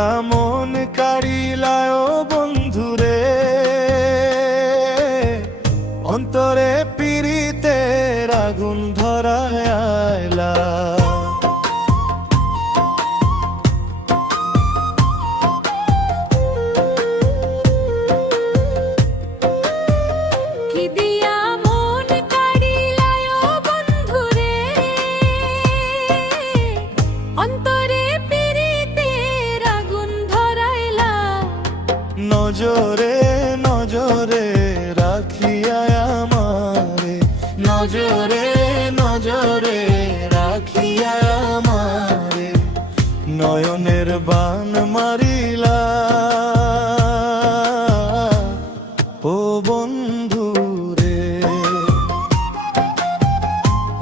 দিয়া মন কাড়িলায় বন্ধুরে, অন্তরে পিরিতের আগুন ধরায় আইলা। নজরে নজরে রাখিয়া আমারে, নজরে নজরে রাখিয়া আমারে, নয়নের বান মারিলা ও বন্ধু রে,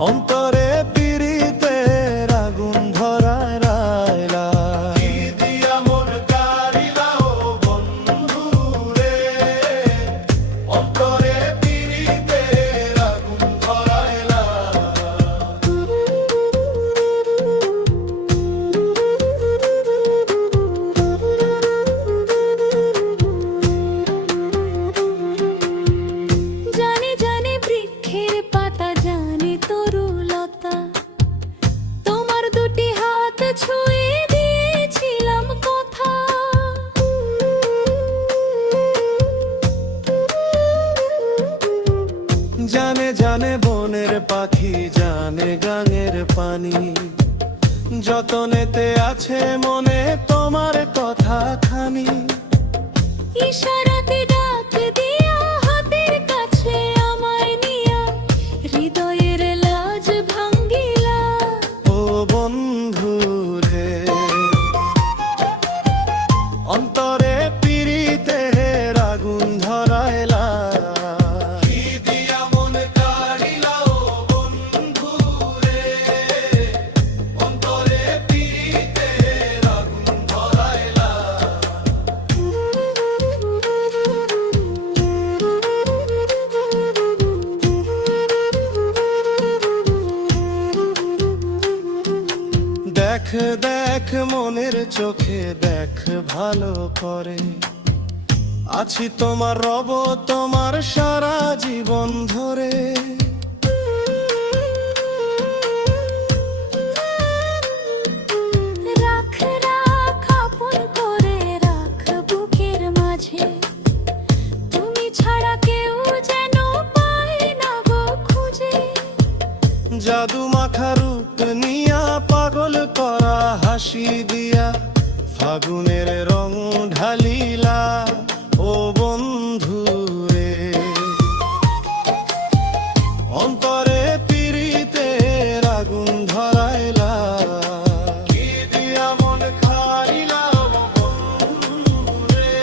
অন্তরে পিরিতের আগুন ধরায় রাইলা। জানে জানে বনের পাখি, জানে গাঙের পানি, যতনেতে আছে মনে তোমার কথা খানি। ইশারাতে ডাক দিয়া হাতের কাছে আমায় নিয়া, হৃদয়ের লাজ ভাঙ্গিলা ও বন্ধু রে, অন্তরে পিরিতের আগুন ধরাইলা। দেখ দেখ মনের চোখে দেখ ভালো করে, আছি তোমার রব তোমার সারা জীবন ধরে। রাখ রাখ আপন করে রাখ বুকের মাঝে, তুমি ছাড়া কেউ যেন পায় না গো খুঁজে। জাদু মাখা রূপ নিয়া পাগল করা হাসি দিয়া, ফাগুনের রং ঢালিলা ও বন্ধু রে, অন্তরে পিরিতের আগুন ধরাইলা। কি দিয়া মন খাইলা বন্ধু রে,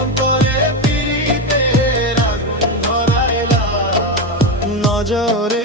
অন্তরে পিরিতের আগুন ধরাইলা। নজরে